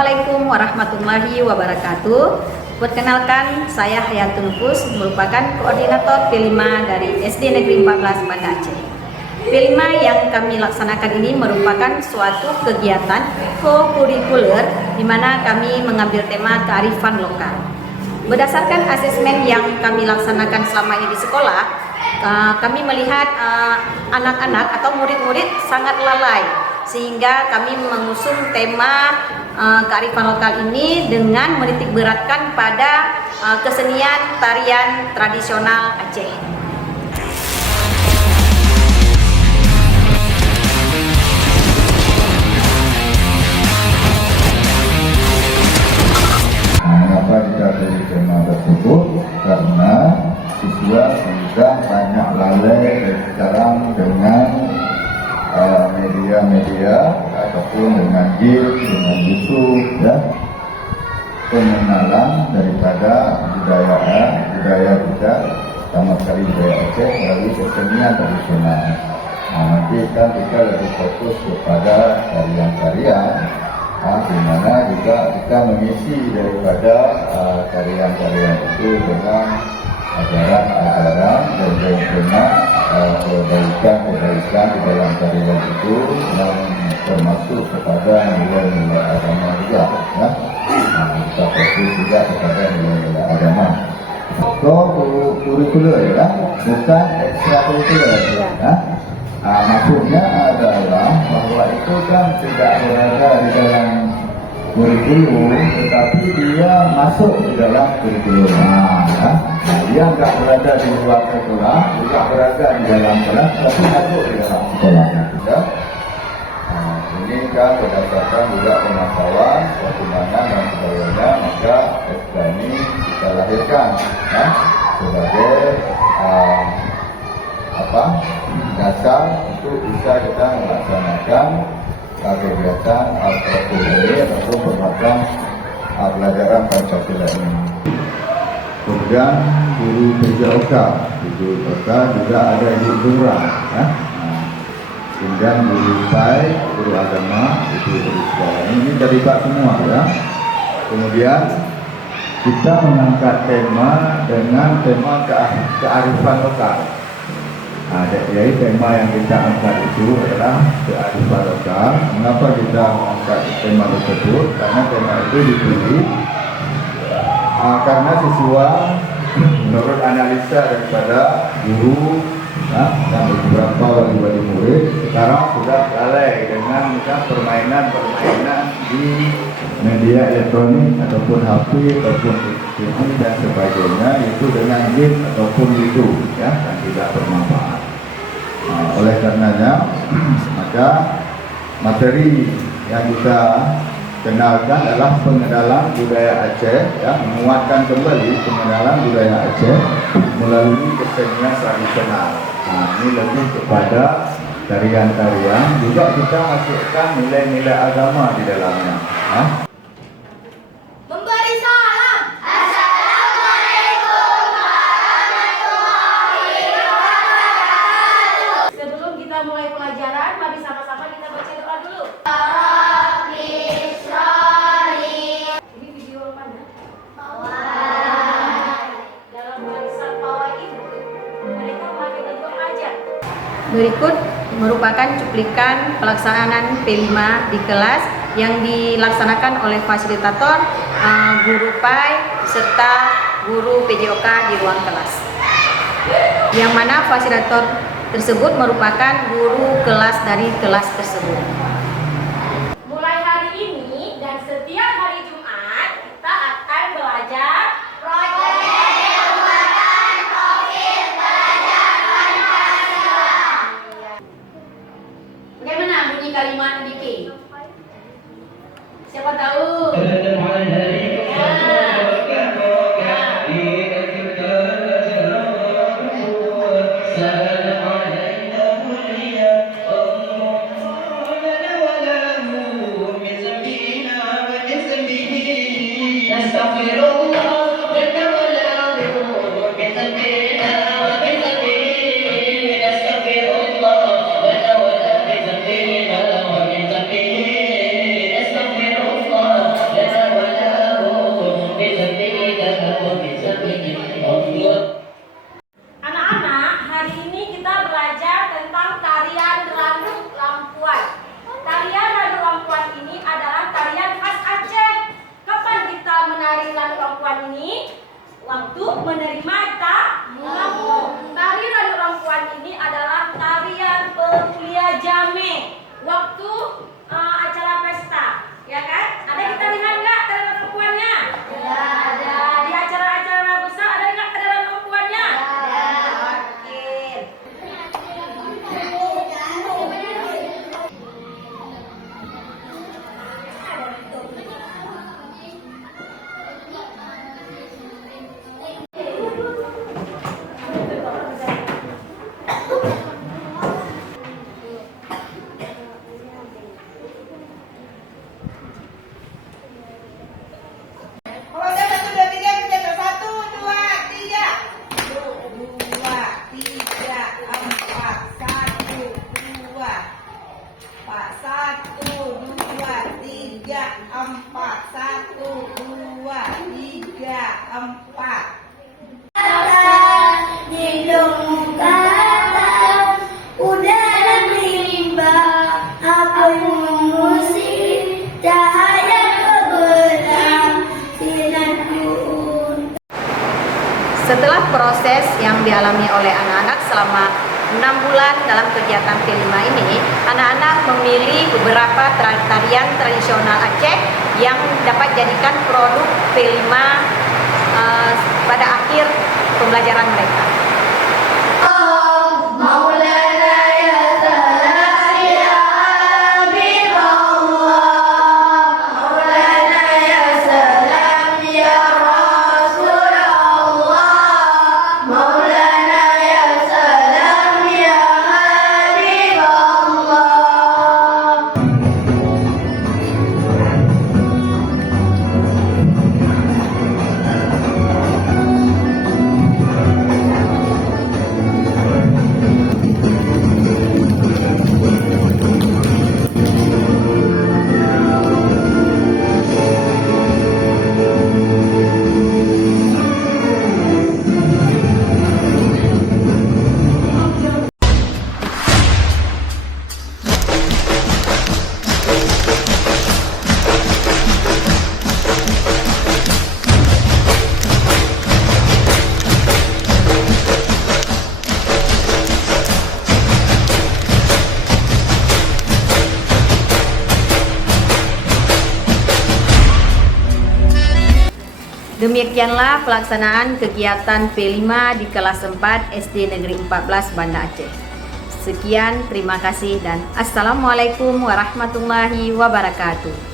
Assalamualaikum warahmatullahi wabarakatuh. Perkenalkan, saya Hayatun Nufus, merupakan koordinator P5 dari SD Negeri 14 Banda Aceh. P5 yang kami laksanakan ini merupakan suatu kegiatan co-kurikuler di mana kami mengambil tema kearifan lokal. Berdasarkan asesmen yang kami laksanakan selama ini di sekolah, kami melihat anak-anak atau murid-murid sangat lalai, sehingga kami mengusung tema kearifan lokal ini dengan menitik beratkan pada kesenian tarian tradisional Aceh. Mengapa kita pilih tema tersebut? Karena siswa sudah banyak lalai sekarang dengan media-media ataupun dengan game, dengan YouTube, ya, pengenalan daripada budaya kita, sama sekali budaya Aceh melalui kesenian tradisional. Nanti kan kita lebih fokus kepada tarian-tarian, di mana juga kita mengisi daripada tarian-tarian itu dengan ajaran-ajaran dan dengan kebaikan di dalam tarian itu yang termasuk kepada nilai-nilai agama juga, ya. Kita fokus juga kepada nilai-nilai agama. Kurikuler, ya, bukan ekstrakurikuler, ya. Maksudnya adalah bahwa itu kan tidak berada di dalam kurikulum, tetapi dia masuk di dalam kurikulum. Dia nggak berada di luar sekolah, juga berada di dalam kelas, tapi masuk di dalam sekolah. Ya. Ini kan berdasarkan juga pemantauan, pertimbangan dan sebagainya, maka SK ini kita lahirkan, ya, sebagai dasar untuk bisa kita melaksanakan kegiatan apapun ini ataupun bermacam pelajaran Pancasila ini. Kemudian guru PJOK juga ada ibu lurah, ya. Kemudian guru PAI, guru agama, itu guru sekolah ini terlibat semua, ya. Kemudian kita mengangkat tema dengan tema kearifan lokal. Jadi tema yang kita angkat itu adalah kearifan lokal. Mengapa kita mengangkat tema tersebut? Karena tema itu dipilih karena siswa menurut analisa daripada guru, ya, dan beberapa wali-wali murid sekarang sudah lalai dengan permainan di media elektronik ataupun HP ataupun TV dan sebagainya, itu dengan game ataupun YouTube, ya, yang tidak bermanfaat. Oleh karenanya maka materi yang kita kenalkan adalah pengenalan budaya Aceh, ya, menguatkan kembali pengenalan budaya Aceh melalui kesenian tradisional. Ini lebih kepada tarian-tarian, juga kita masukkan nilai-nilai agama di dalamnya, ya. Memberi salam. Assalamualaikum warahmatullahi wabarakatuh. Sebelum kita mulai pelajaran, mari sama-sama kita baca doa dulu. Ini video mana? Dalam barisan Fawaid mereka pakai bentuk aja. Berikut merupakan cuplikan pelaksanaan P5 di kelas yang dilaksanakan oleh fasilitator, guru PAI serta guru PJOK di ruang kelas. Yang mana fasilitator tersebut merupakan guru kelas dari kelas tersebut. Mulai hari ini dan setiap hari Jumat kita akan belajar proyek pembuatan profil pelajar Pancasila. Bagaimana bunyi kalimat dikit? Siapa tahu? Waktu menerima tamu. Tari Radu Rampuan ini adalah tarian pemulia Jame. Waktu acara pesta, ya kan? Ada kita lihat nggak tarian perempuannya? Ada. Di acara-acara besar ada nggak tarian perempuannya? Oke. Setelah proses yang dialami oleh anak-anak selama 6 bulan dalam kegiatan P5 ini, anak-anak memilih beberapa tarian tradisional Aceh yang dapat jadikan produk P5 pada akhir pembelajaran mereka. Demikianlah pelaksanaan kegiatan P5 di kelas 4 SD Negeri 14 Banda Aceh. Sekian, terima kasih dan Assalamualaikum warahmatullahi wabarakatuh.